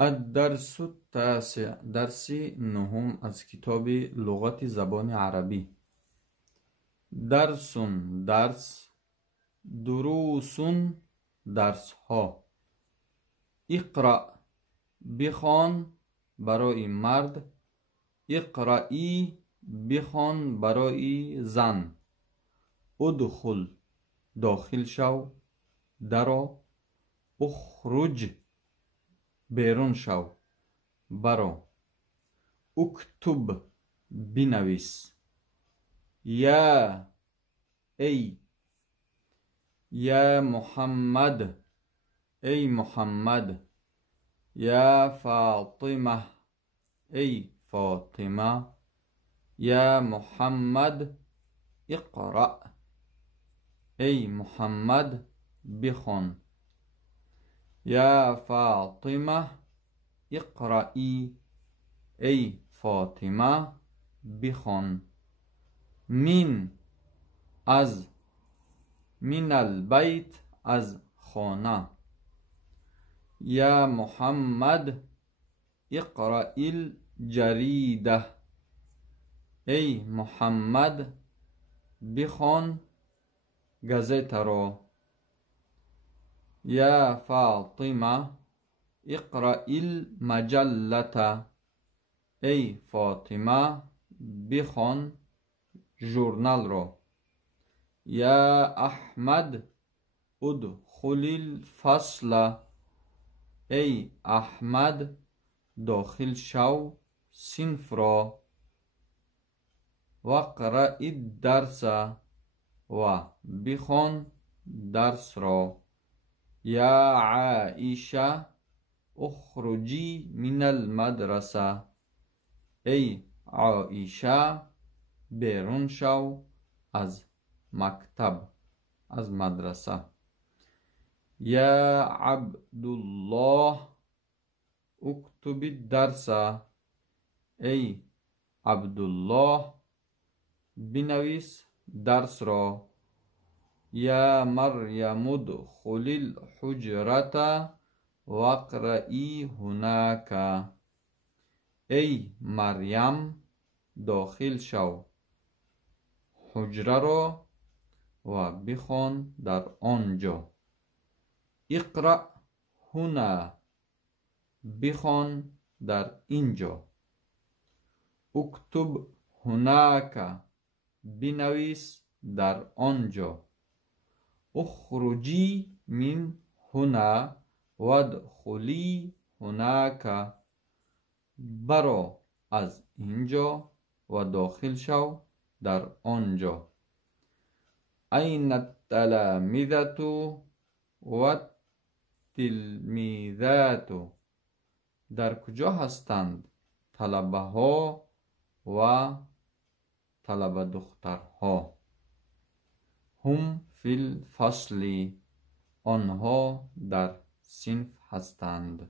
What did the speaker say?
الدرس التاسع، درس نهم از کتاب لغت زبان عربی. درس، درس. دروس، درس ها. اقرأ، بخوان برای مرد. اقرئی، بخوان برای زن. ادخل، داخل شو، درو. اخرج، بیرون شو، برو. اکتب، بنویس. یا، ای. یا محمد، ای محمد. یا فاطمه، ای فاطمه. یا محمد اقرأ، ای محمد بخوان. یا فاطمه اقرئی، ای فاطمه بخوان. من، از. من البیت، از خانه. یا محمد اقرأ الجریده، ای محمد بخوان گازیته را. یا فاطمه اقرأ المجله، ای فاطمه بخوان ژورنال را. یا احمد ادخل الفصل، ای احمد داخل شو صنف را. واقرأ الدرس، و بخوان درس را. یا عایشه اخرجی من المدرسه، ای عایشه بیرون شو از مکتب، از مدرسه. یا عبدالله اکتب الدرس، ای عبدالله بنویس درس را. یا مریم ادخل الحجرة واقرئی هناك، ای مریم داخل شو حجره را و بخوان در آنجا. اقرأ هنا، بخوان در اینجا. اکتب هناك، بنویس در آنجا. اخرجی من هنا وادخلی هناك، برو از اینجا و داخل شو در آنجا. این التلامذة والتلمیذات، در کجا هستند طلبه ها و طلبه دخترها؟ هم فی الفصل، آنها در صنف هستند.